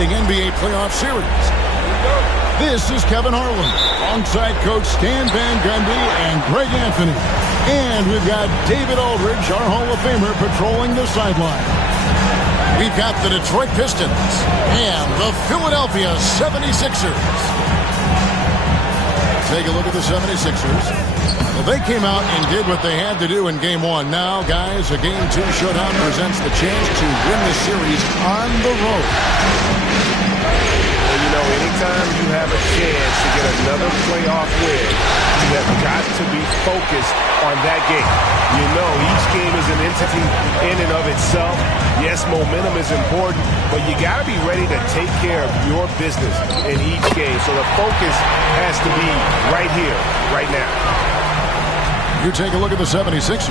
exciting NBA playoff series. This is Kevin Harlan, alongside Coach Stan Van Gundy and Greg Anthony. And we've got David Aldridge, our Hall of Famer, patrolling the sideline. We've got the Detroit Pistons and the Philadelphia 76ers. Take a look at the 76ers. Well, they came out and did what they had to do in Game 1. Now, guys, a Game 2 showdown presents the chance to win the series on the road. Well, you know, anytime you have a chance to get another playoff win, you have got to be focused on that game. You know, each game is an entity in and of itself. Yes, momentum is important, but you got to be ready to take care of your business in each game. So the focus has to be right here, right now. You take a look at the 76ers.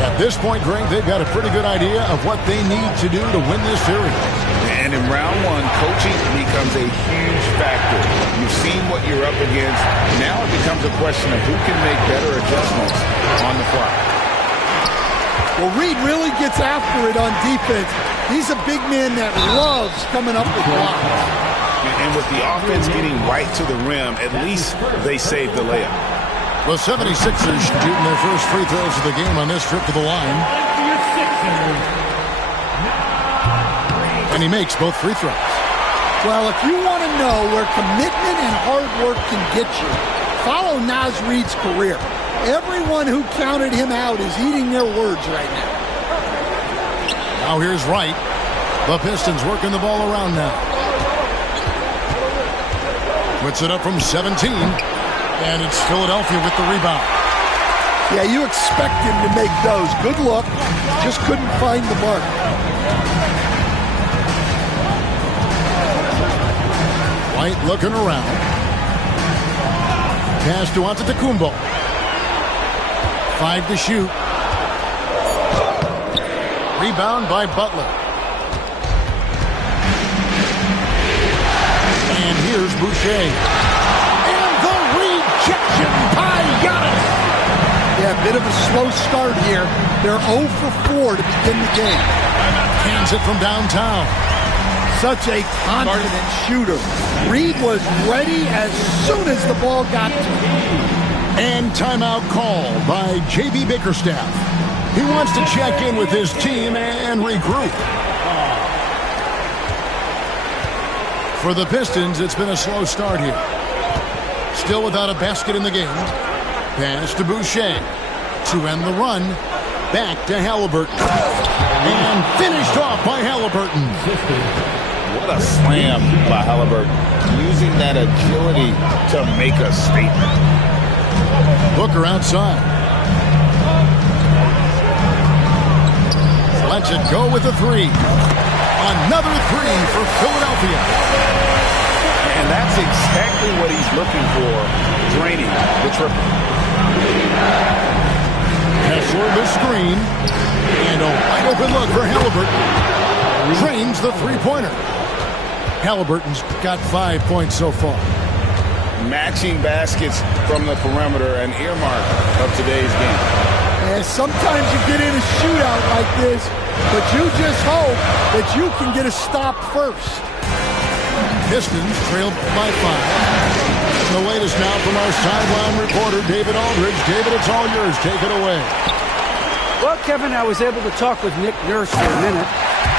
At this point, Greg, they've got a pretty good idea of what they need to do to win this series. And in round one, coaching becomes a huge factor. You've seen what you're up against. Now it becomes a question of who can make better adjustments on the fly. Well, Reed really gets after it on defense. He's a big man that loves coming up with blocks. And with the offense getting right to the rim, at least they saved the layup. The 76ers shooting their first free throws of the game on this trip to the line. And he makes both free throws. Well, if you want to know where commitment and hard work can get you, follow Naz Reid's career. Everyone who counted him out is eating their words right now. Now here's Wright. The Pistons working the ball around now. Puts it up from 17. And it's Philadelphia with the rebound. Yeah, you expect him to make those. Good look. Just couldn't find the mark. White looking around. Pass to Antetokounmpo. 5 to shoot. Rebound by Butler. And here's Boucher. Yeah, a bit of a slow start here. They're 0 for 4 to begin the game. Hands it from downtown. Such a confident shooter. Reed was ready as soon as the ball got to him. And timeout call by J.B. Bickerstaff. He wants to check in with his team and regroup. For the Pistons, it's been a slow start here. Still without a basket in the game. Pass to Boucher to end the run. Back to Halliburton. And finished off by Halliburton. What a slam by Halliburton. Using that agility to make a statement. Booker outside. Lets it go with a three. Another three for Philadelphia. And that's exactly what he's looking for, draining the triple. Kessler the screen. And a wide open look for Halliburton. Drains the three-pointer. Halliburton's got 5 points so far. Matching baskets from the perimeter, an earmark of today's game. And sometimes you get in a shootout like this, but you just hope that you can get a stop first. Pistons trailed by 5. The latest now from our sideline reporter, David Aldridge. David, it's all yours. Take it away. Well, Kevin, I was able to talk with Nick Nurse for a minute.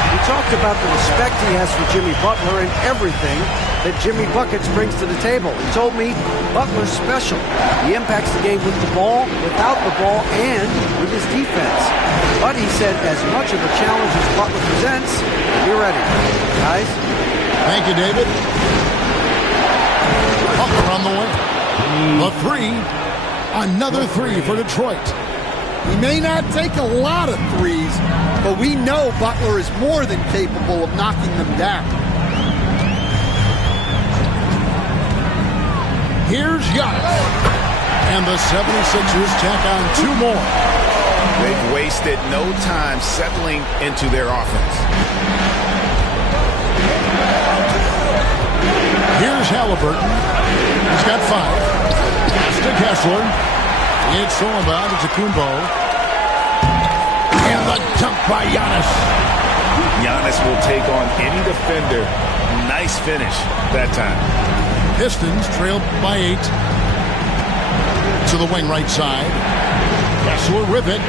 We talked about the respect he has for Jimmy Butler and everything that Jimmy Buckets brings to the table. He told me Butler's special. He impacts the game with the ball, without the ball, and with his defense. But he said as much of a challenge as Butler presents, be ready. Guys? Thank you, David. Butler on the way. The three. Another three for Detroit. He may not take a lot of threes, but we know Butler is more than capable of knocking them down. Here's Giannis. And the 76ers tack on 2 more. They've wasted no time settling into their offense. Here's Halliburton. He's got 5. Pass to Kessler. It's thrown by Antetokounmpo. And the dunk by Giannis. Giannis will take on any defender Nice finish that time. Pistons trailed by 8. To the wing right side. Kessler with it.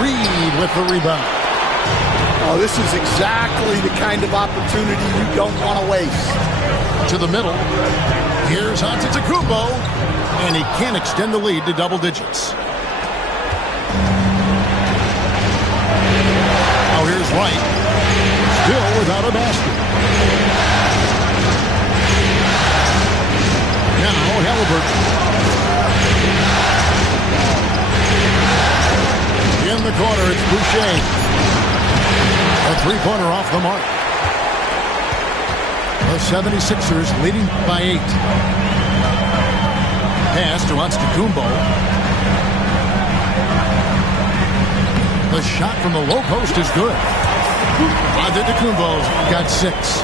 Reed with the rebound. Oh, this is exactly the kind of opportunity you don't want to waste. To the middle. Here's Antetokounmpo. And he can't extend the lead to double digits. Now here's Wright. Still without a basket. Now Halliburton. In the corner, it's Boucher. A three-pointer off the mark. The 76ers leading by 8. Pass to Antetokounmpo. The shot from the low post is good. Antetokounmpo's got 6.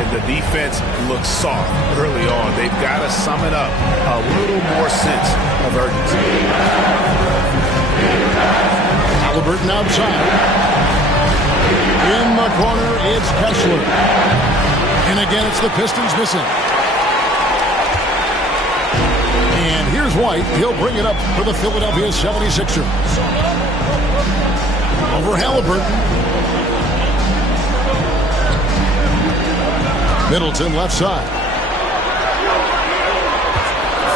And the defense looks soft early on. They've got to sum it up. A little more sense of urgency. Halliburton outside. In the corner, it's Kessler. And again, it's the Pistons missing. And here's White. He'll bring it up for the Philadelphia 76ers. Over Halliburton. Middleton left side.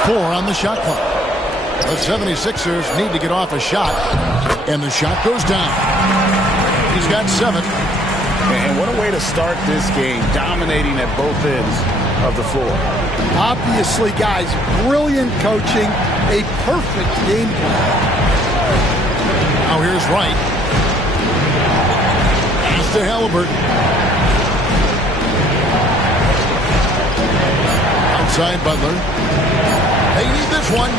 4 on the shot clock. The 76ers need to get off a shot. And the shot goes down. He's got 7. And what a way to start this game, dominating at both ends of the floor. Obviously, guys, brilliant coaching, a perfect game plan. Now here's Wright. Pass to Halliburton. Outside Butler. They need this one.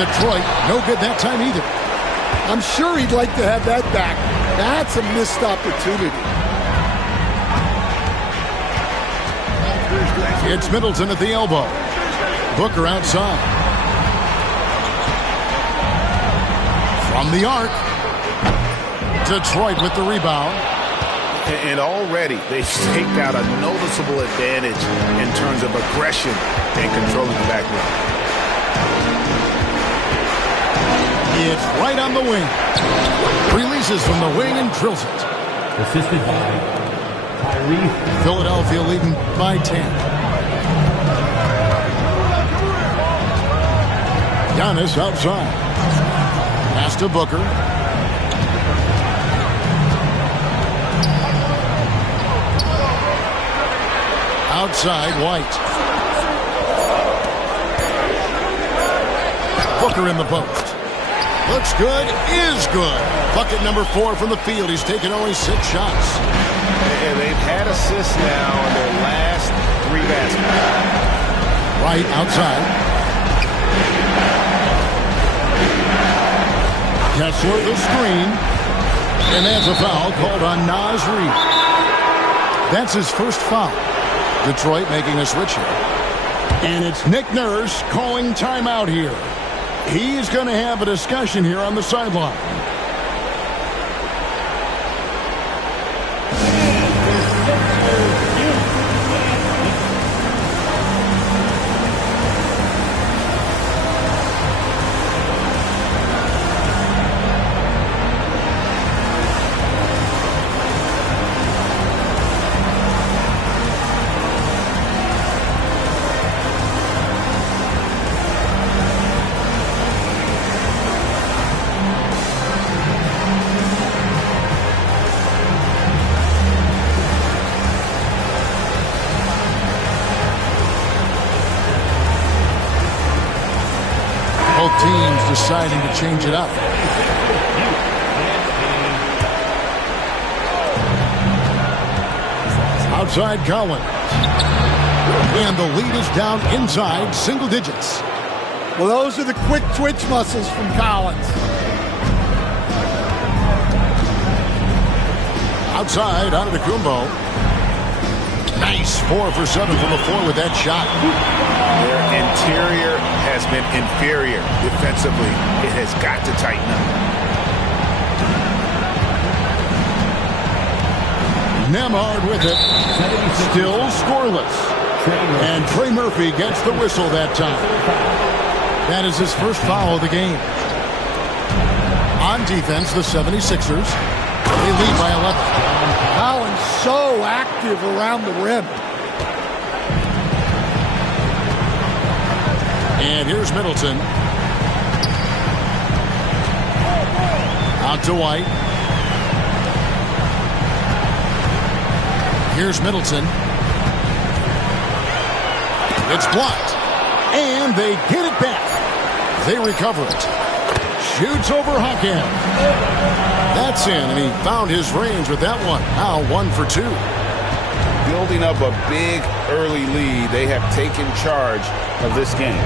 Detroit, no good that time either. I'm sure he'd like to have that back. That's a missed opportunity. It's Middleton at the elbow. Booker outside. From the arc. Detroit with the rebound. And already they've staked out a noticeable advantage in terms of aggression and controlling the backcourt. It's right on the wing. Releases from the wing and drills it. Assisted by Tyree. Philadelphia leading by 10. Giannis outside. Pass to Booker. Outside, White. Booker in the post. Looks good, is good. Bucket number 4 from the field. He's taken only 6 shots. And they've had assists now on their last 3 baskets. Right outside. Kessler the screen. And that's a foul called on Naz Reid. That's his first foul. Detroit making a switch here. And it's Nick Nurse calling timeout here. He's going to have a discussion here on the sideline. Both teams deciding to change it up. Outside Collins. And the lead is down inside single digits. Well, those are the quick twitch muscles from Collins. Outside, Antetokounmpo. Nice 4 for 7 from the floor with that shot. Their interior has has been inferior defensively. It has got to tighten up. Nembhard with it. Still scoreless. And Trey Murphy gets the whistle that time. That is his first foul of the game. On defense, the 76ers. They lead by 11. Collins so active around the rim. And here's Middleton. Out to White. Here's Middleton. It's blocked. And they get it back. They recover it. Shoots over Haken. That's in, and he found his range with that one. Now 1 for 2. Building up a big early lead. They have taken charge of this game.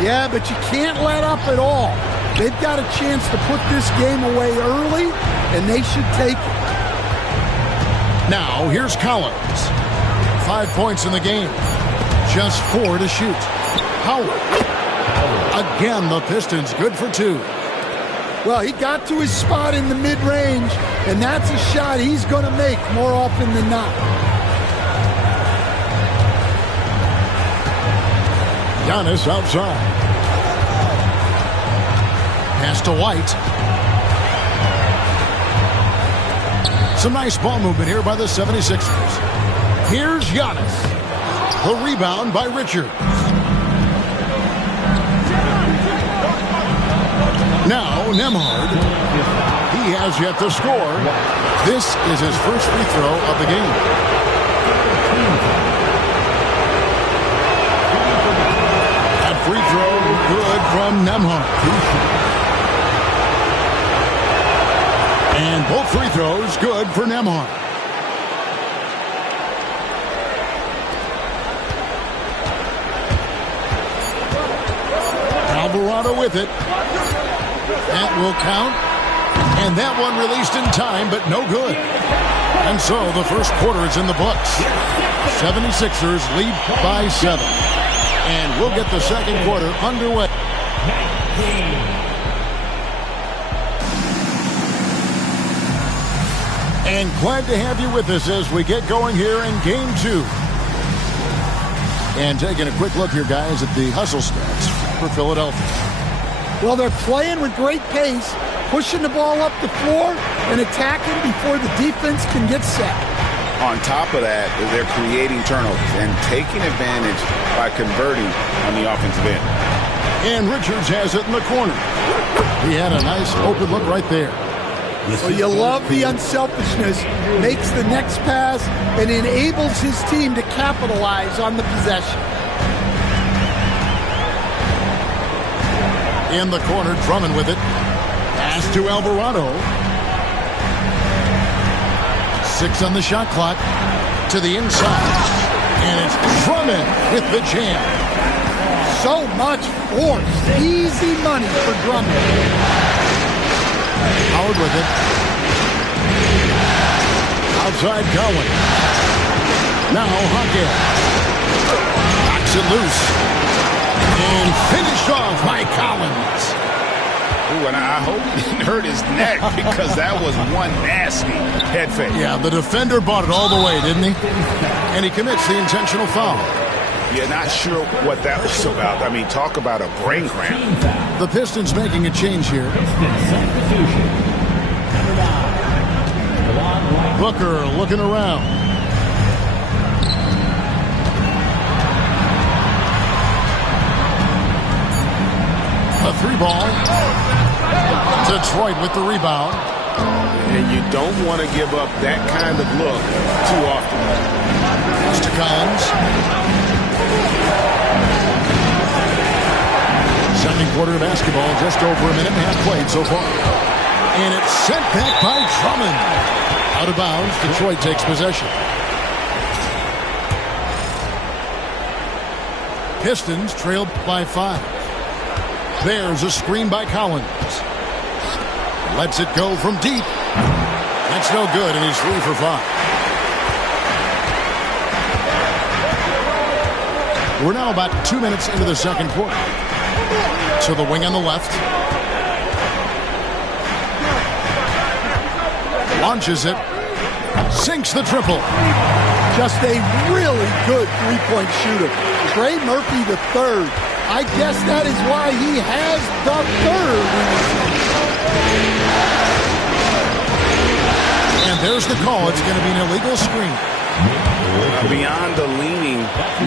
Yeah, but you can't let up at all. They've got a chance to put this game away early, and they should take it. Now, here's Collins. 5 points in the game. Just 4 to shoot. Howard. Again, the Pistons good for 2. Well, he got to his spot in the mid-range, and that's a shot he's going to make more often than not. Giannis outside. Pass to White. Some nice ball movement here by the 76ers. Here's Giannis. The rebound by Richards. Now Nembhard. He has yet to score. This is his first free throw of the game. That free throw good from Nembhard. And both free throws good for Nembhard. Alvarado with it. That will count. And that one released in time, but no good. And so the first quarter is in the books. 76ers lead by 7. And we'll get the second quarter underway. And glad to have you with us as we get going here in Game 2. And taking a quick look here, guys, at the hustle stats for Philadelphia. Well, they're playing with great pace, pushing the ball up the floor and attacking before the defense can get set. On top of that, they're creating turnovers and taking advantage by converting on the offensive end. And Richards has it in the corner. He had a nice open look right there. Well, you love the unselfishness, makes the next pass, and enables his team to capitalize on the possession. In the corner, Drummond with it. Pass to Alvarado. 6 on the shot clock. To the inside. And it's Drummond with the jam. So much force. Easy money for Drummond. Howard with it. Outside Collins. Now Haken. Knocks it loose. And finished off by Collins. Ooh, and I hope he didn't hurt his neck because that was one nasty head fake. Yeah, the defender bought it all the way, didn't he? And he commits the intentional foul. Yeah, not sure what that was about. I mean, talk about a brain cramp. The Pistons making a change here. Booker looking around. A 3-ball. Detroit with the rebound. And you don't want to give up that kind of look too often. Pass to Collins. Second quarter of basketball, just over a minute and a half played so far. And it's sent back by Drummond. Out of bounds, Detroit takes possession. Pistons trailed by 5. There's a screen by Collins. Lets it go from deep. That's no good, and he's 3 for 5. We're now about 2 minutes into the second quarter. To the wing on the left. Launches it. Sinks the triple. Just a really good three-point shooter. Trey Murphy III. I guess that is why he has the third. And there's the call. It's going to be an illegal screen. Beyond the leaning,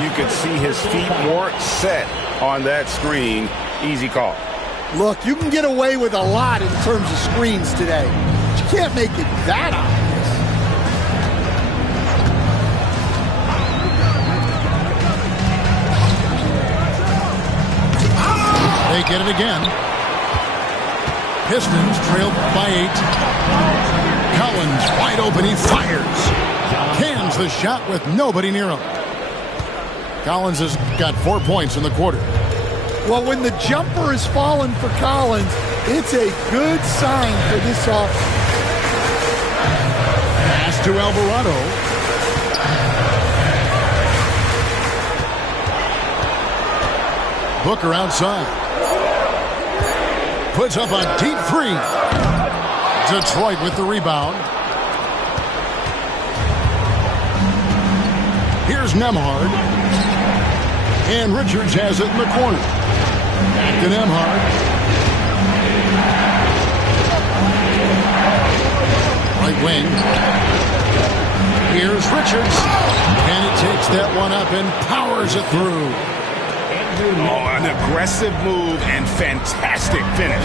you could see his feet more set on that screen. Easy call. Look, you can get away with a lot in terms of screens today. But you can't make it that obvious. They get it again. Pistons trail by 8. Collins wide open. He fires. Cans the shot with nobody near him. Collins has got 4 points in the quarter. Well, when the jumper is falling for Collins, it's a good sign for this offense. Pass to Alvarado. Booker outside. Puts up a deep three. Detroit with the rebound. Here's Nembhard. And Richards has it in the corner. Back to Nembhard. Right wing. Here's Richards. And he takes that one up and powers it through. Oh, an aggressive move and fantastic finish.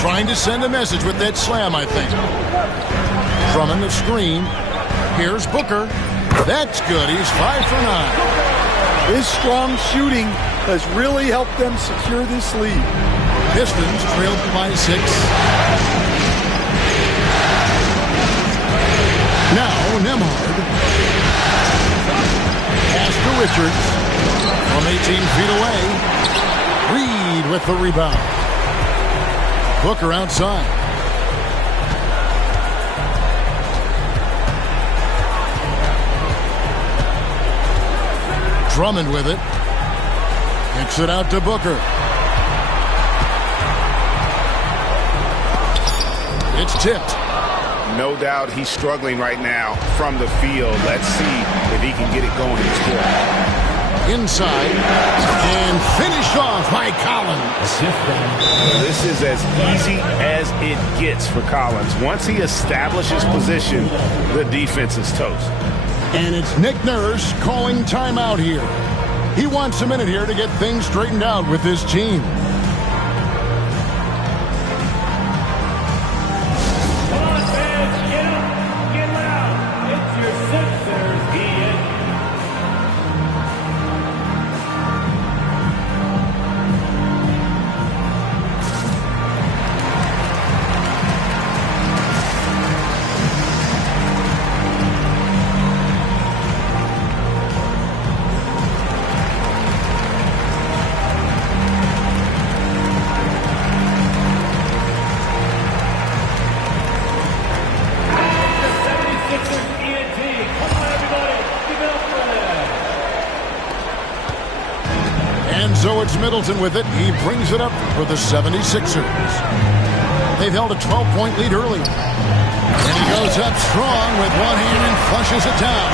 Trying to send a message with that slam, I think. Drummond the screen. Here's Booker. That's good. He's 5 for 9. His strong shooting has really helped them secure this lead. Pistons trailed by 6. Now Nembhard. Pass to Richards. From 18 feet away. Reed with the rebound. Booker outside. Drummond with it. Kicks it out to Booker. It's tipped. No doubt he's struggling right now from the field. Let's see if he can get it going in this quarter. Inside and finished off by Collins. This is as easy as it gets for Collins. Once he establishes position, the defense is toast. And it's Nick Nurse calling timeout here. He wants a minute here to get things straightened out with his team. So it's Middleton with it. He brings it up for the 76ers. They've held a 12-point lead early. And he goes up strong with one hand and flushes it down.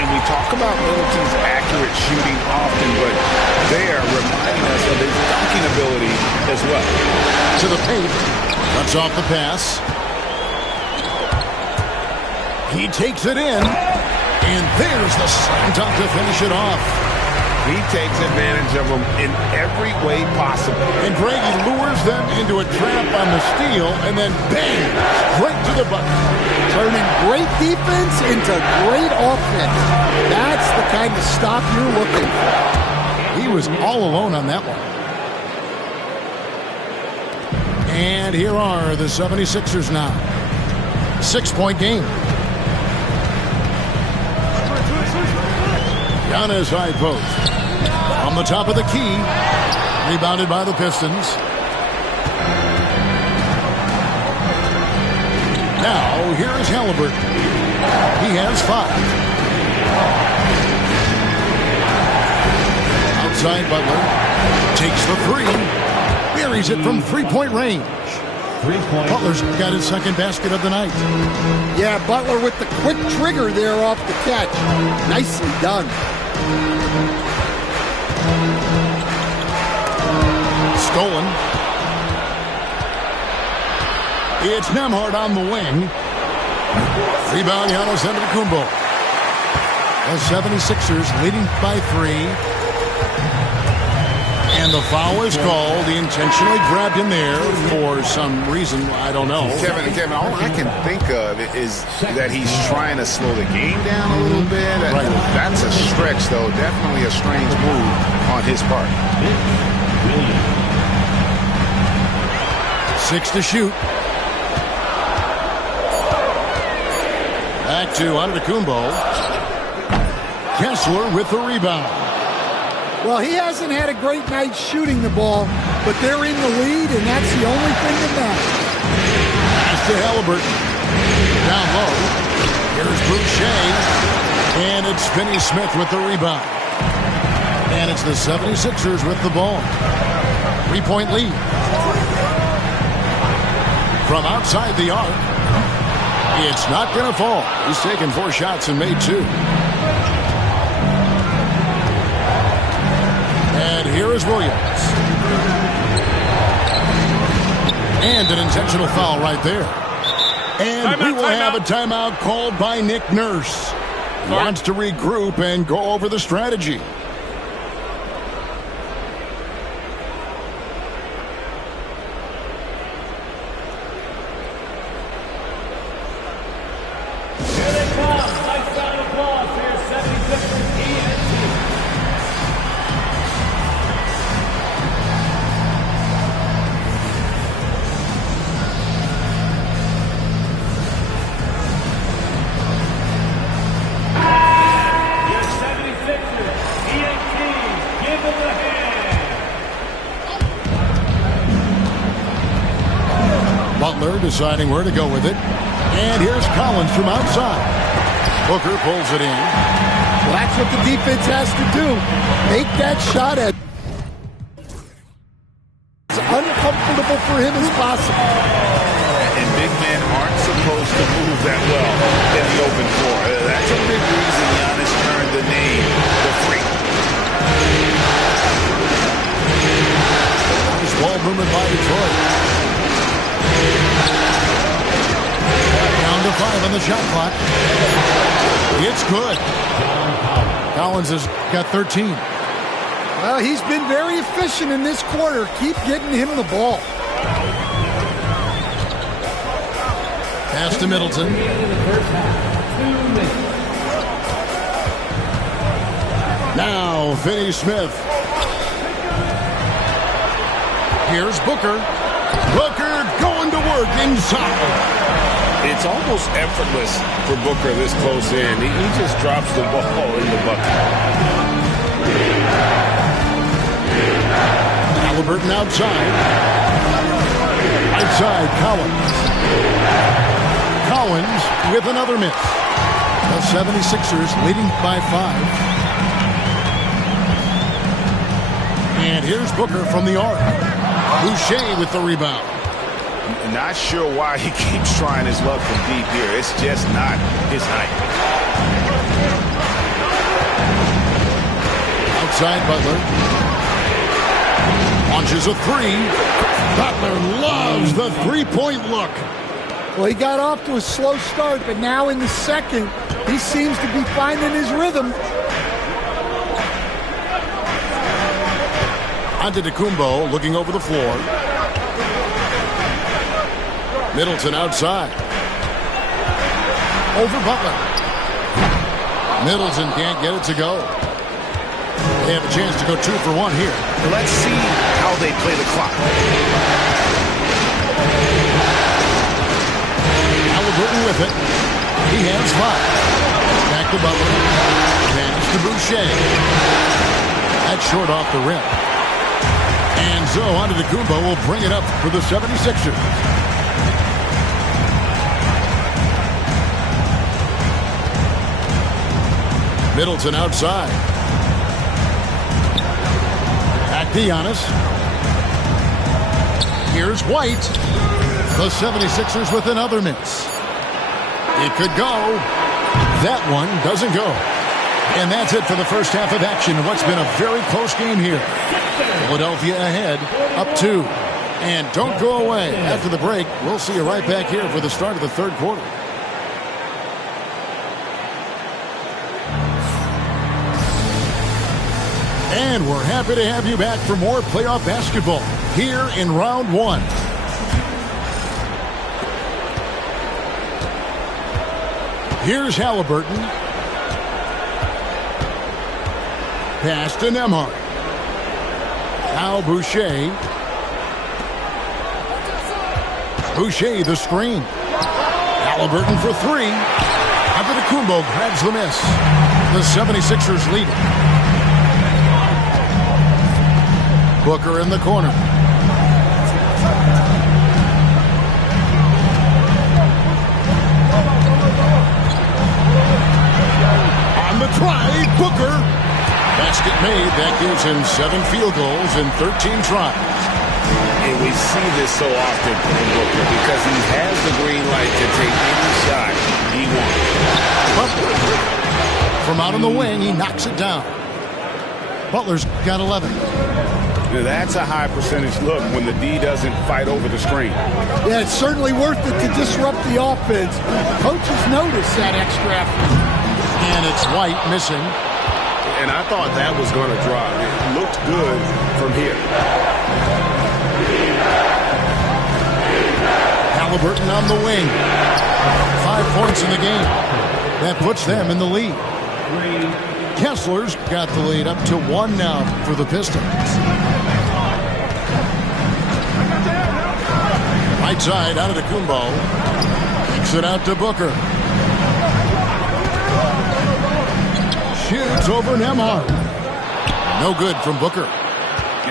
And we talk about Middleton's accurate shooting often, but they are reminding us of his dunking ability as well. To the paint. Cuts off the pass. He takes it in. And there's the slam dunk to finish it off. He takes advantage of them in every way possible. And Greg, he lures them into a trap on the steal, and then bang, right to the bucket. Turning great defense into great offense. That's the kind of stop you're looking for. He was all alone on that one. And here are the 76ers now. 6-point game. Giannis high post. On the top of the key. Rebounded by the Pistons. Now, here's Halliburton. He has 5. Outside Butler. Takes the 3. buries it from three-point range. 3-point. Butler's got his second basket of the night. Yeah, Butler with the quick trigger there off the catch. Nicely done. Stolen. It's Nembhard on the wing. Rebound, Giannis Antetokounmpo. The 76ers leading by 3. And the foul is called. He intentionally grabbed him there for some reason. I don't know. Kevin, all I can think of is that he's trying to slow the game down a little bit. Right. That's a stretch, though. Definitely a strange move on his part. 6 to shoot. Back to Antetokounmpo. Kessler with the rebound. Well, he hasn't had a great night shooting the ball, but they're in the lead, and that's the only thing that matters. Pass to Halliburton. Down low. Here's Boucher. And it's Finney-Smith with the rebound. And it's the 76ers with the ball. 3-point lead. From outside the arc. It's not going to fall. He's taken 4 shots and made 2. And here is Williams. And an intentional foul right there. And we will have a timeout called by Nick Nurse. Wants to regroup and go over the strategy. Butler deciding where to go with it. And here's Collins from outside. Booker pulls it in. Well, that's what the defense has to do. Make that shot as uncomfortable for him as possible. And big men aren't supposed to move that well in the open floor. That's a big reason Giannis earned the name the Freak. Nice ball movement by Detroit. Down to 5 on the shot clock. It's good. Collins has got 13. Well, he's been very efficient in this quarter. Keep getting him the ball. Pass to Middleton. Now Finney-Smith. Here's Booker. Booker going to work inside. It's almost effortless for Booker this close in. He just drops the ball in the bucket. Halliburton outside. Outside, Collins. Collins with another miss. The 76ers leading by 5. And here's Booker from the arc. Boucher with the rebound. Not sure why he keeps trying his luck from deep here. It's just not his night. Outside Butler. Launches a 3. Butler loves the three-point look. Well, he got off to a slow start, but now in the second, he seems to be finding his rhythm. Antetokounmpo looking over the floor. Middleton outside. Over Butler. Middleton can't get it to go. They have a chance to go 2 for 1 here. Let's see how they play the clock. Halliburton with it. He has 5. Back to Butler. Pass to Boucher. That's short off the rim. And so Antetokounmpo will bring it up for the 76ers. Middleton outside. Back to Giannis. Here's White. The 76ers with another miss. It could go. That one doesn't go. And that's it for the first half of action. What's been a very close game here. Philadelphia ahead, up 2. And don't go away. After the break, we'll see you right back here for the start of the third quarter. And we're happy to have you back for more playoff basketball here in round 1. Here's Halliburton. Pass to Nembhard. Now Boucher. Boucher the screen. Halliburton for 3. Antetokounmpo grabs the miss. The 76ers lead it. Booker in the corner. On the try, Booker. Basket made. That gives him 7 field goals in 13 tries. And we see this so often in Booker because he has the green light to take any shot he wants. Butler. From out on the wing, he knocks it down. Butler's got 11. Now that's a high percentage look when the D doesn't fight over the screen. Yeah, it's certainly worth it to disrupt the offense. Coaches notice that extra effort. And it's White missing. And I thought that was going to drop. It looked good from here. Halliburton on the wing. 5 points in the game. That puts them in the lead. Kessler's got the lead up to 1 now for the Pistons. Right side, Antetokounmpo. Kicks it out to Booker. Shoots over Nembhard. No good from Booker.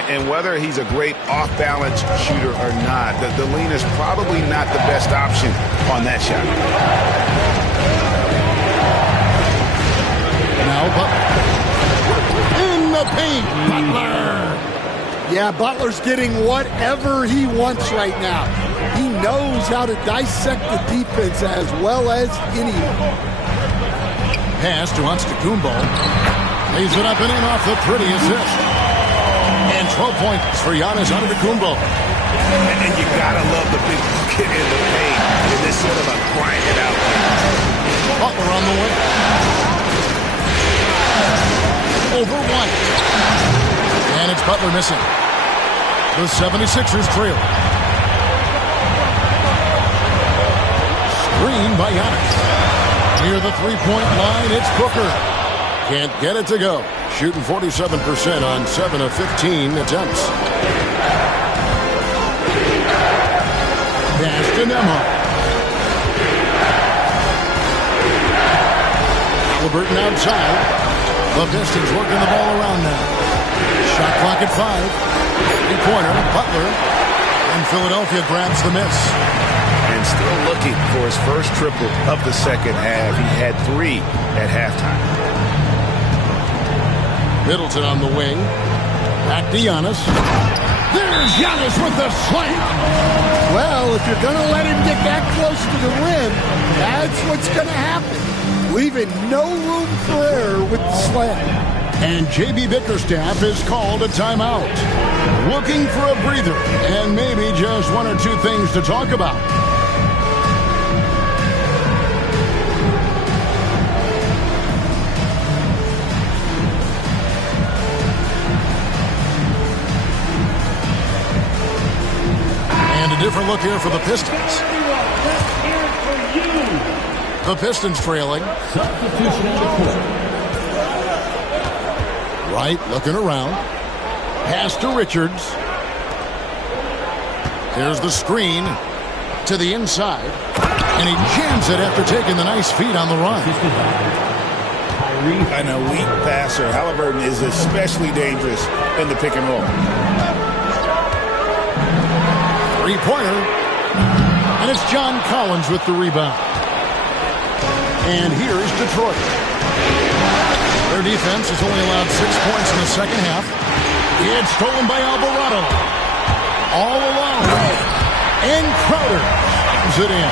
And whether he's a great off-balance shooter or not, the lean is probably not the best option on that shot. Now Butler. In the paint, Butler. Yeah, Butler's getting whatever he wants right now. He knows how to dissect the defense as well as anyone. Pass to Antetokounmpo. Lays it up and in off the pretty assist. And 12 points for Giannis Antetokounmpo. And you gotta love the big bucket in the paint in this sort of a grind it out game. Butler on the way. Over White. And it's Butler missing. The 76ers trail. Screen by Giannis. Near the three-point line, it's Booker. Can't get it to go. Shooting 47% on 7 of 15 attempts. Pass to Nembhard. Halliburton outside. The Pistons working the ball around now. Shot clock at 5. Three-pointer, Butler. And Philadelphia grabs the miss. And still looking for his first triple of the second half. He had 3 at halftime. Middleton on the wing. Back to Giannis. There's Giannis with the slam. Well, if you're going to let him get that close to the rim, that's what's going to happen. Leaving no room for error with the slam. And J.B. Bickerstaff is called a timeout. Looking for a breather and maybe just 1 or 2 things to talk about. And a different look here for the Pistons. The Pistons trailing. Substitution on the court. Right, looking around. Pass to Richards. There's the screen to the inside. And he jams it after taking the nice feed on the run. And a weak passer. Halliburton is especially dangerous in the pick and roll. Three-pointer. And it's John Collins with the rebound. And here's Detroit. Their defense has only allowed 6 points in the second half. It's stolen by Alvarado. all alone. And Crowder slams it in.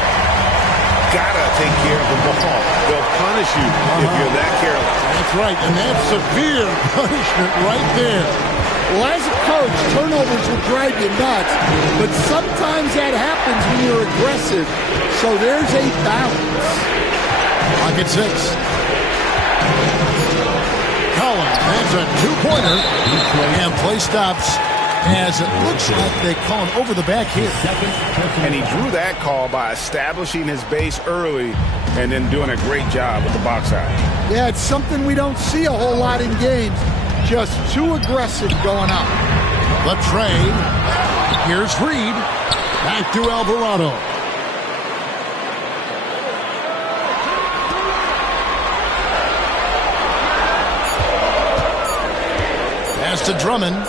Gotta take care of the ball. They'll punish you if you're that careless. That's right, and that's severe punishment right there. Well, as a coach, turnovers will drive you nuts, but sometimes that happens when you're aggressive. So there's a balance. Clock at 6. Collins, that's a two-pointer, and play stops as it looks like they call him over the back hit. And he drew that call by establishing his base early and then doing a great job with the box out. Yeah, it's something we don't see a whole lot in games. Just too aggressive going on. The trade. Here's Reed. Back to Alvarado. Pass to Drummond.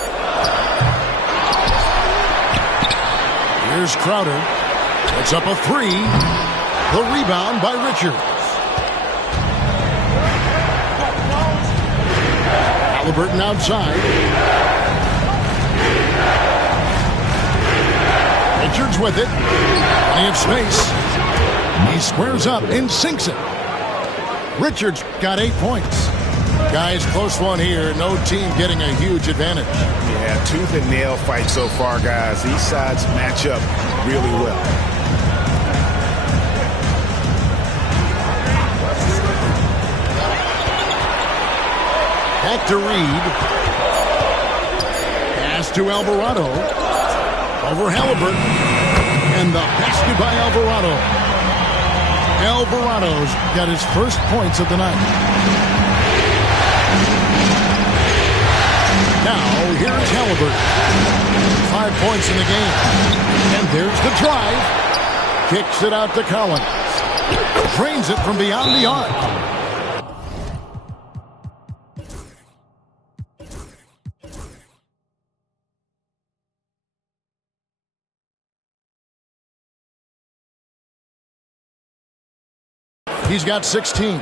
Here's Crowder. It's up a three. The rebound by Richards. Halliburton outside. Richards with it. Plenty of space. He squares up and sinks it. Richards got 8 points. Guys, close one here. No team getting a huge advantage. Yeah, tooth and nail fight so far, guys. These sides match up really well. Back to Reed. Pass to Alvarado. Over Halliburton. And the basket by Alvarado. Alvarado's got his first points of the night. Now, here's Halliburton. 5 points in the game. And there's the drive. Kicks it out to Collins. Drains it from beyond the arc. He's got 16.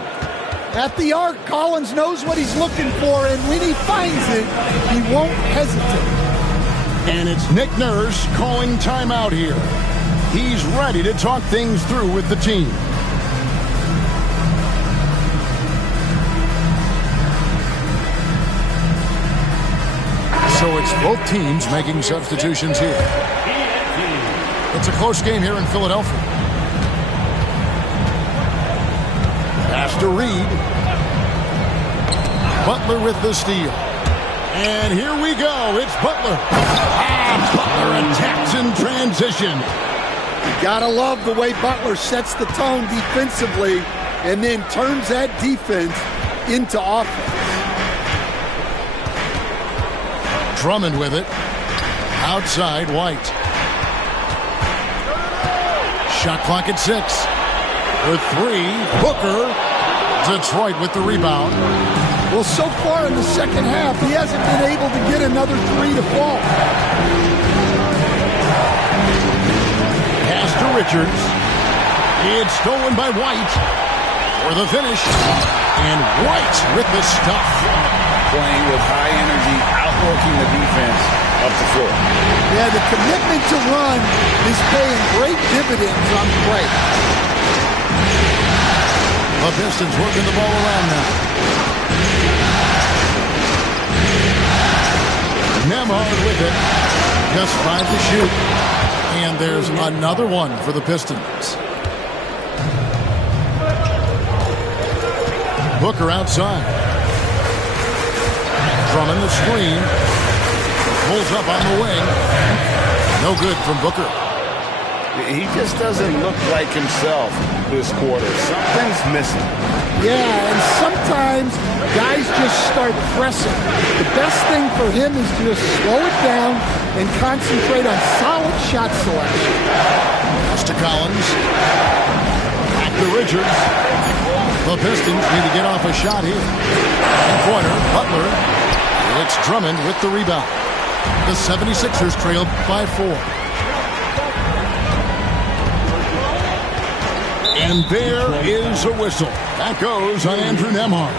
At the arc, Collins knows what he's looking for, and when he finds it, he won't hesitate. And it's Nick Nurse calling timeout here. He's ready to talk things through with the team. So it's both teams making substitutions here. It's a close game here in Philadelphia. Pass to Reed. Butler with the steal. And here we go. It's Butler. Butler attacks in transition. You gotta love the way Butler sets the tone defensively and then turns that defense into offense. Drummond with it. Outside, White. Shot clock at 6. For 3, Booker. Detroit with the rebound. Well, so far in the second half, he hasn't been able to get another 3 to fall. Pass to Richards. It's stolen by White. For the finish. And White with the stuff. Playing with high energy, outworking the defense up the floor. Yeah, the commitment to run is paying great dividends on the break. The Pistons working the ball around now. Nembhard with it. Just 5 to shoot. And there's another one for the Pistons. Booker outside. Drummond the screen. Pulls up on the wing. No good from Booker. He just doesn't look like himself this quarter. Something's missing. Yeah, and sometimes guys just start pressing. The best thing for him is to just slow it down and concentrate on solid shot selection. Pass to Collins. Back to Richards. The Pistons need to get off a shot here. Pointer, Butler. It's Drummond with the rebound. The 76ers trailed by 4. And there is a whistle. That goes on Andrew Nembhard.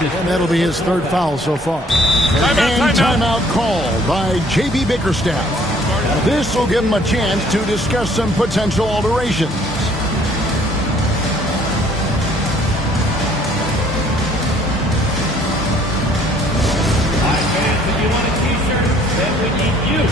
And that'll be his 3rd foul so far. And timeout called by J.B. Bickerstaff. This will give them a chance to discuss some potential alterations. If you want a t-shirt, then we need you.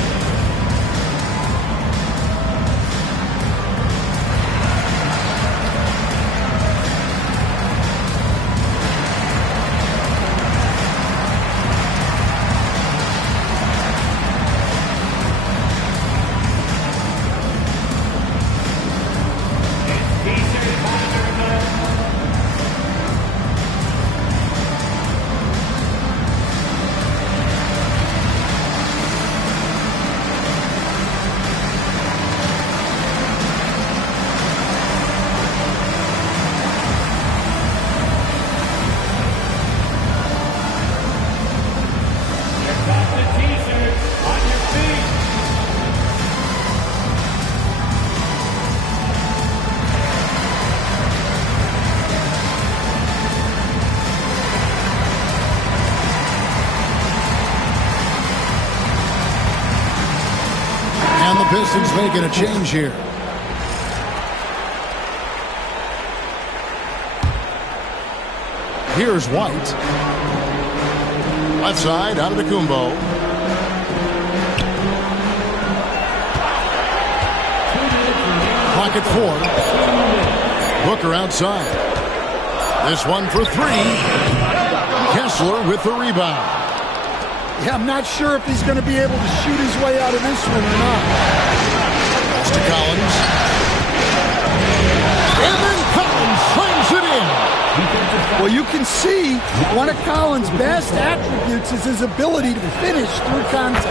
Pistons making a change here. Here's White. Left side, out of the Kumbo. Clock at 4. Booker outside. This one for 3. Kessler with the rebound. Yeah, I'm not sure if he's going to be able to shoot his way out of this one or not. Pass to Collins. And then Collins slams it in. Well, you can see one of Collins' best attributes is his ability to finish through contact.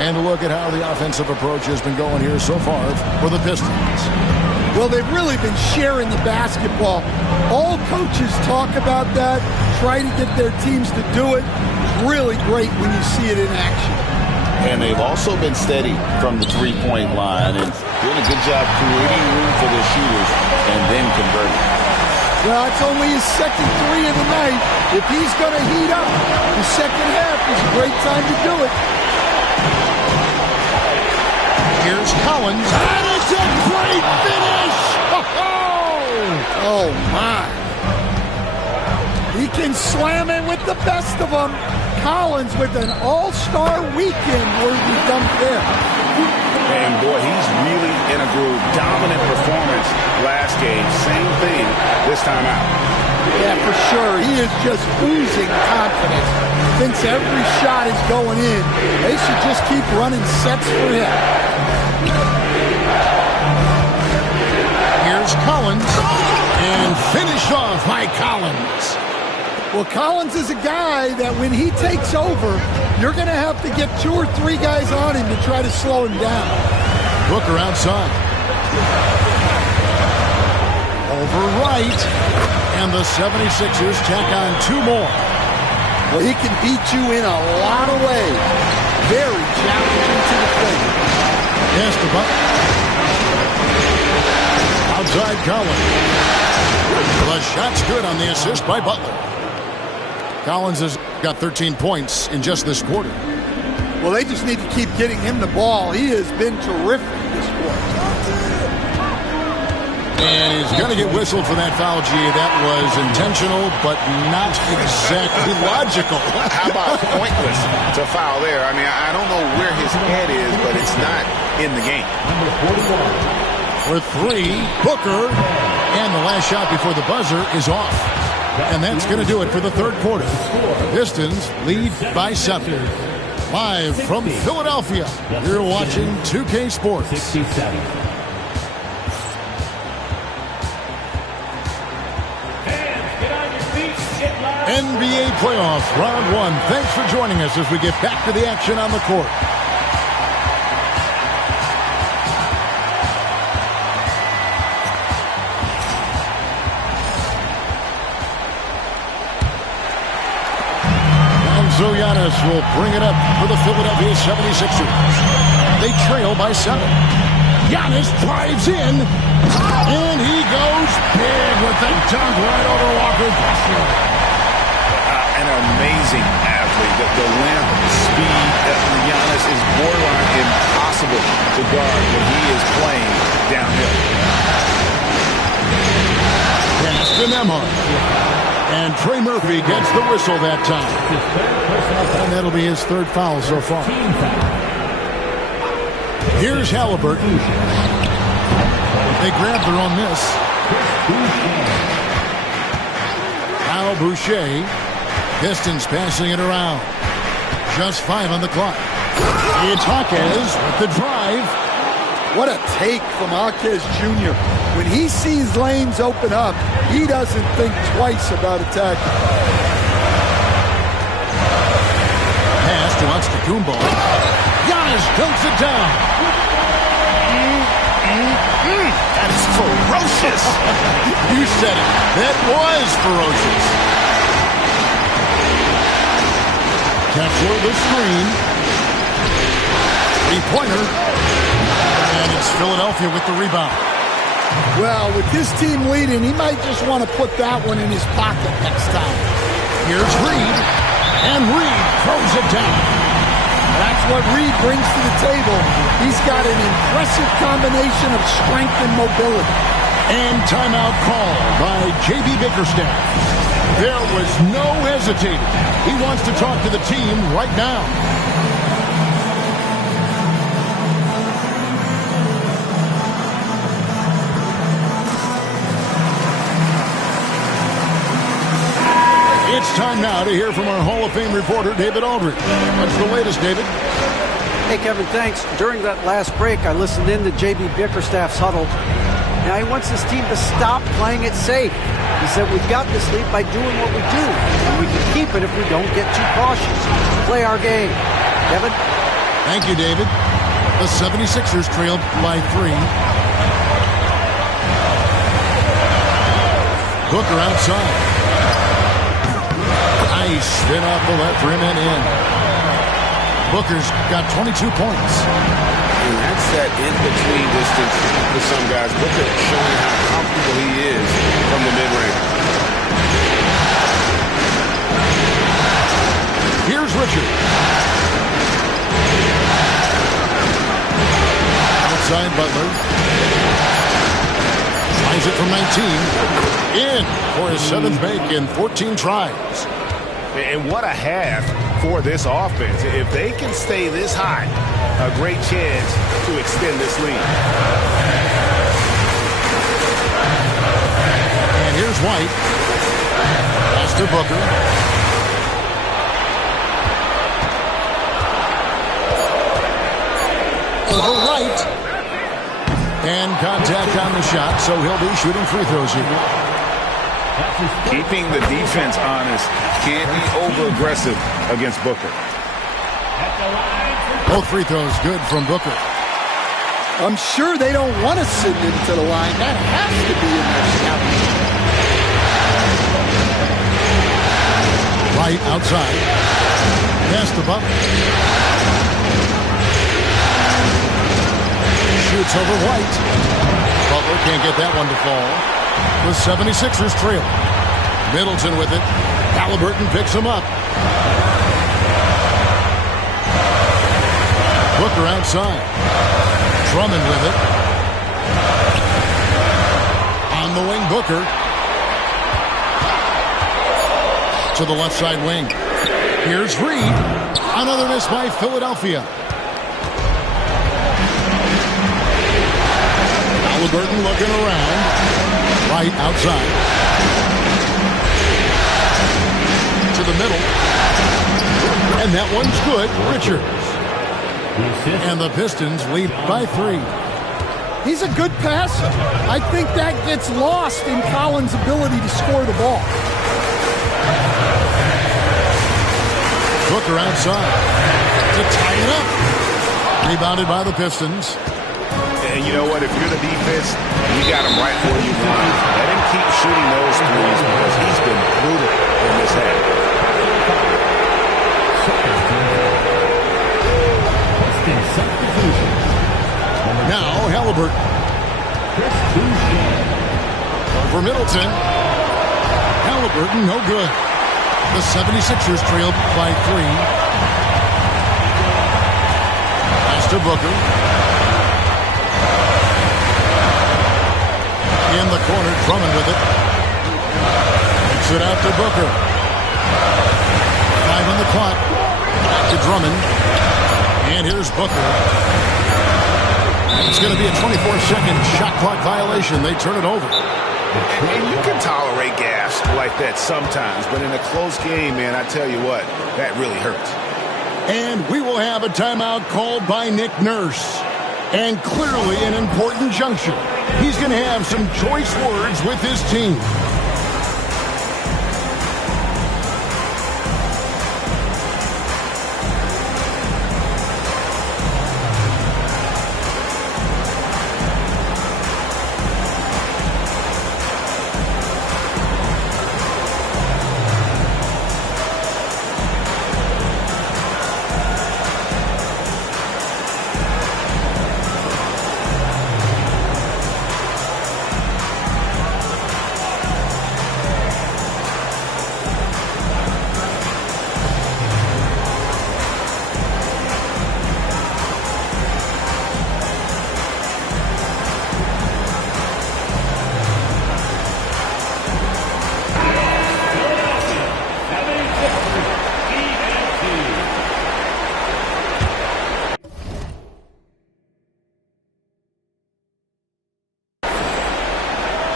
And a look at how the offensive approach has been going here so far for the Pistons. Well, they've really been sharing the basketball. All coaches talk about that, try to get their teams to do it. It's really great when you see it in action. And they've also been steady from the three-point line and doing a good job creating room for their shooters and then converting. Well, it's only his second 3 of the night. If he's going to heat up, the second half is a great time to do it. Here's Collins, and it's a great finish! Oh, my. He can slam it with the best of them. Collins with an all-star weekend worthy dunk there. And, boy, he's really in a groove. Dominant performance last game. Same thing this time out. Yeah, for sure. He is just oozing confidence. Thinks every shot is going in. They should just keep running sets for him. Here's Collins, and finished off by Collins. Well, Collins is a guy that when he takes over, you're going to have to get 2 or 3 guys on him to try to slow him down. Booker outside. Over right, and the 76ers tack on 2 more. Well, he can beat you in a lot of ways. Very challenging to defend. Yes, the Butler. Outside Collins. The shot's good on the assist by Butler. Collins has got 13 points in just this quarter. Well, they just need to keep getting him the ball. He has been terrific this quarter. And he's going to get whistled for that foul, G. That was intentional, but not exactly logical. How about pointless to foul there? I mean, I don't know where his head is, but it's not in the game. For 3, Booker. And the last shot before the buzzer is off. And that's going to do it for the third quarter. Pistons lead by 7. Live from Philadelphia, you're watching 2K Sports. 67. NBA playoffs, round 1. Thanks for joining us as we get back to the action on the court. Giannis will bring it up for the Philadelphia 76ers. They trail by 7. Giannis drives in, and he goes big with the dunk right over Walker Kessler. An amazing average quickly. The length, speed, Giannis is borderline impossible to guard when he is playing downhill. Pass to Nembhard. And Trey Murphy gets the whistle that time. And that'll be his third foul so far. Here's Halliburton. They grab their own miss. Now Boucher. Pistons passing it around. Just 5 on the clock. It's Hawkes with the drive. What a take from Hawkes Jr. When he sees lanes open up, he doesn't think twice about attacking. Pass to Antetokounmpo. Giannis dunks it down. That is ferocious. You said it. That was ferocious. Kessler the screen. Three-pointer. And it's Philadelphia with the rebound. Well, with his team leading, he might just want to put that one in his pocket next time. Here's Reed. And Reed throws it down. That's what Reed brings to the table. He's got an impressive combination of strength and mobility. And timeout called by J.B. Bickerstaff. There was no hesitating. He wants to talk to the team right now. It's time now to hear from our Hall of Fame reporter, David Aldridge. What's the latest, David? Hey, Kevin, thanks. During that last break, I listened in to J.B. Bickerstaff's huddle. Now he wants his team to stop playing it safe. He said, we've got this lead by doing what we do, and we can keep it if we don't get too cautious. Play our game. Kevin? Thank you, David. The 76ers trailed by 3. Booker outside. Nice spin off the left rim and in. Booker's got 22 points. And that's that in-between distance for some guys. Booker showing how comfortable he is from the mid-range. Here's Richard. Outside Butler. Tries it from 19. In for his 7th make in 14 tries. And what a half for this offense. If they can stay this high, a great chance to extend this lead. And here's White. Pass to Booker. Over White. And contact on the shot, so he'll be shooting free throws here. Keeping the defense honest. Can't be over-aggressive against Booker. Both free throws good from Booker. I'm sure they don't want to send him to the line. That has to be in their scouting. Right outside. Pass to Butler. Shoots over White. Butler can't get that one to fall. The 76ers trail. Middleton with it. Halliburton picks him up. Booker outside. Drummond with it. On the wing, Booker. To the left side wing. Here's Reed. Another miss by Philadelphia. Halliburton looking around. Right outside. To the middle. And that one's good. Richards. And the Pistons lead by 3. He's a good passer. I think that gets lost in Collins' ability to score the ball. Booker outside to tie it up. Rebounded by the Pistons. And you know what? If you're the defense, you got him right where you want him. Let him keep shooting those threes because he's been brutal in this half. Now Halliburton. For Middleton. Halliburton, no good. The 76ers trailed by 3. Pass to Booker. In the corner, Drummond with it. Kicks it out to Booker. 5 on the clock. Back to Drummond. And here's Booker. It's going to be a 24-second shot clock violation. They turn it over. And you can tolerate gas like that sometimes, but in a close game, man, I tell you what, that really hurts. And we will have a timeout called by Nick Nurse. And clearly an important juncture. He's going to have some choice words with his team.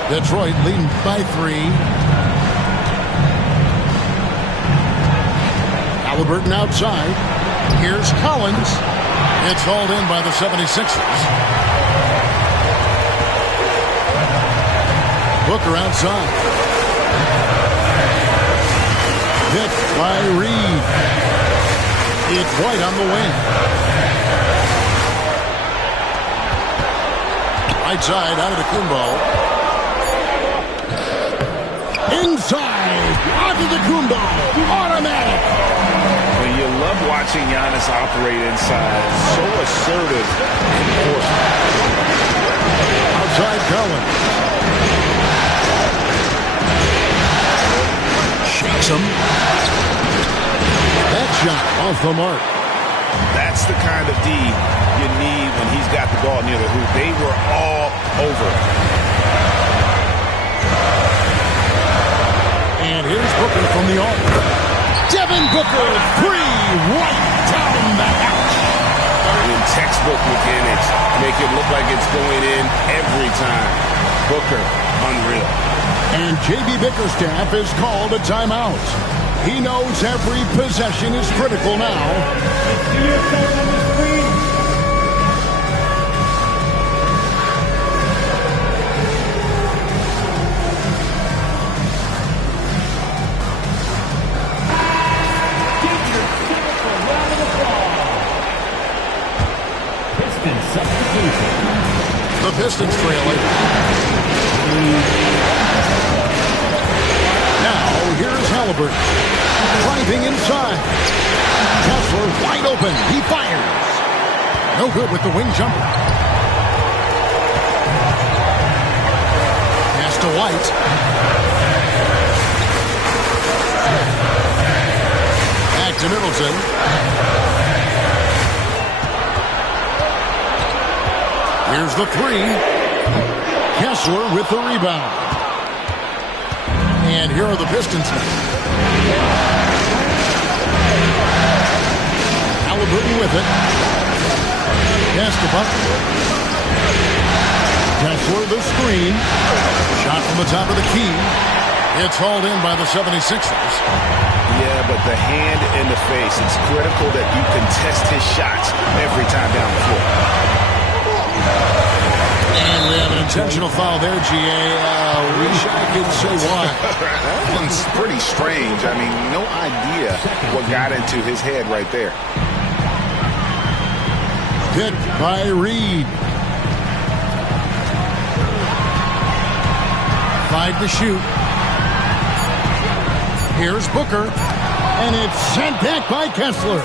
Detroit leading by 3. Halliburton outside. Here's Collins. It's hauled in by the 76ers. Booker outside. Hit by Reed. It's White on the wing. Right side out of the Kumbo. Inside, Antetokounmpo, automatic. When you love watching Giannis operate inside, so assertive. Outside Collins. Shakes him. That shot off the mark. That's the kind of D you need when he's got the ball near the hoop. They were all over it. And here's Booker from the arc. Devin Booker, 3, right down the hatch. In textbook mechanics, make it look like it's going in every time. Booker, unreal. And J.B. Bickerstaff is called a timeout. He knows every possession is critical now. The Pistons trailing. Now, here's Halliburton. Driving inside. Kessler wide open. He fires. No good with the wing jumper. Pass to White. Back to Middleton. Here's the 3. Kessler with the rebound. And here are the Pistons. Halliburton with it. Pass to Butler. Kessler the screen. Shot from the top of the key. It's hauled in by the 76ers. Yeah, but the hand in the face. It's critical that you contest his shots every time down the floor. And we have an intentional foul there, G.A. Wish I could say why. That one's pretty strange. I mean, no idea what got into his head right there. Hit by Reed. 5 to shoot. Here's Booker. And it's sent back by Kessler.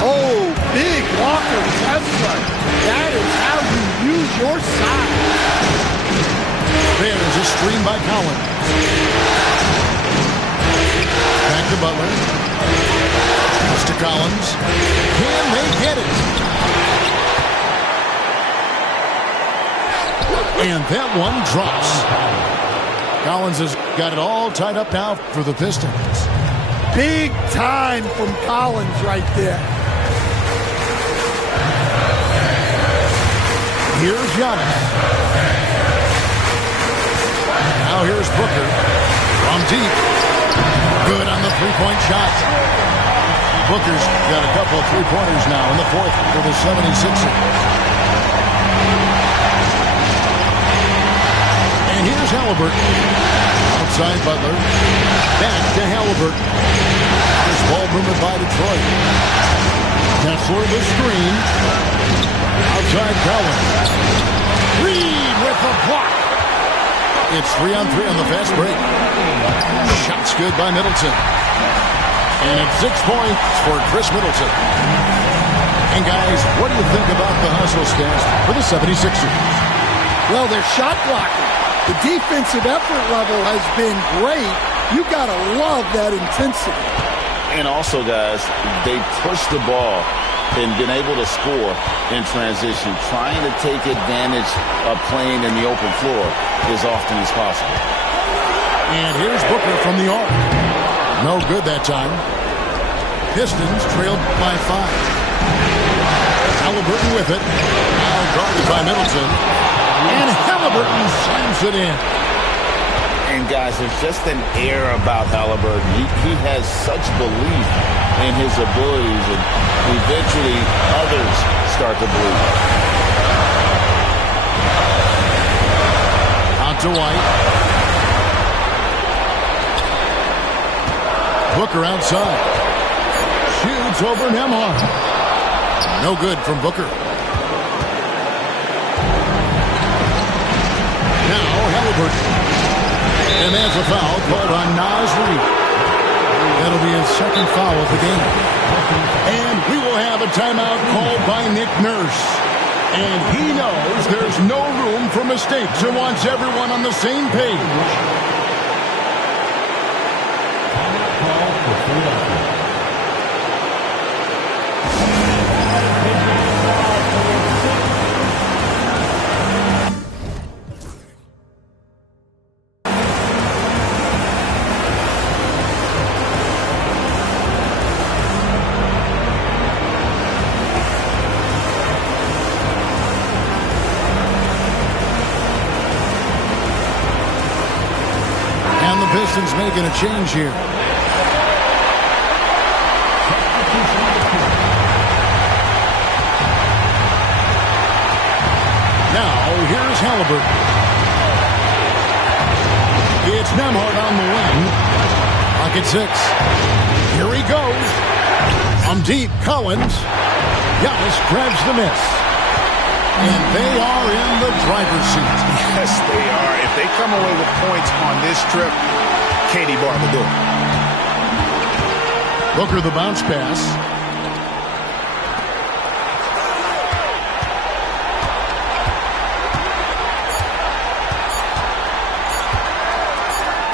Oh, big blocker, Kessler. That is how you use your size. There's a screen by Collins. Back Back to Butler. Pass to Collins. Can they get it? And that one drops. Collins has got it all tied up now for the Pistons. Big time from Collins right there. Here's Giannis. Now here's Booker. From deep. Good on the three-point shot. Booker's got a couple of three-pointers now in the fourth for the 76ers. And here's Halliburton. Outside Butler. Back to Halliburton. There's ball movement by Detroit. Kessler the screen. Outside Collins. Reed with the block. It's 3-on-3 on the fast break. Shots good by Middleton. And it's 6 points for Chris Middleton. And guys, what do you think about the hustle stats for the 76ers? Well, they're shot blocking. The defensive effort level has been great. You got to love that intensity. And also, guys, they pushed the ball and been able to score in transition, trying to take advantage of playing in the open floor as often as possible. And here's Booker from the arc. No good that time. Pistons trailed by 5. Halliburton with it. Now guarded by Middleton. And Halliburton slams it in. And guys, there's just an air about Halliburton. He has such belief in his abilities, and eventually others start to believe. Out to White. Booker outside. Shoots over Nembhard. No good from Booker. Now Halliburton. And there's a foul called on Naz Reid. That'll be his second foul of the game. And we will have a timeout called by Nick Nurse. And he knows there's no room for mistakes and wants everyone on the same page. Pistons making a change here. Now, here's Halliburton. It's Nembhard on the wing. Pocket 6. Here he goes. From deep, Collins. Giannis grabs the miss. And they are in the driver's seat. Yes, they are. If they come away with points on this trip, Katie Bar will do it. Booker the bounce pass.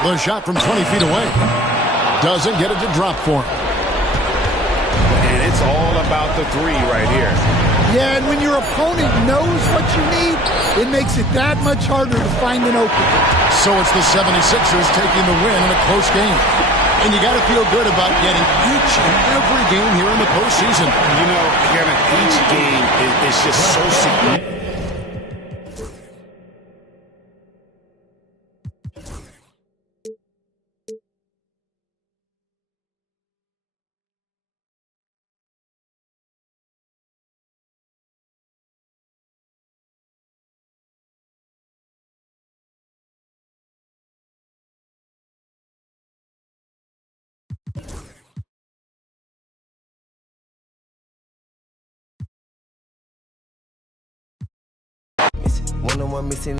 The shot from 20 feet away. Doesn't get it to drop for him. And it's all about the three right here. Yeah, and when your opponent knows what you need, it makes it that much harder to find an opening. So it's the 76ers taking the win in a close game. And you got to feel good about getting each and every game here in the postseason. You know, Kevin, each game is just so significant. One-on-one missing.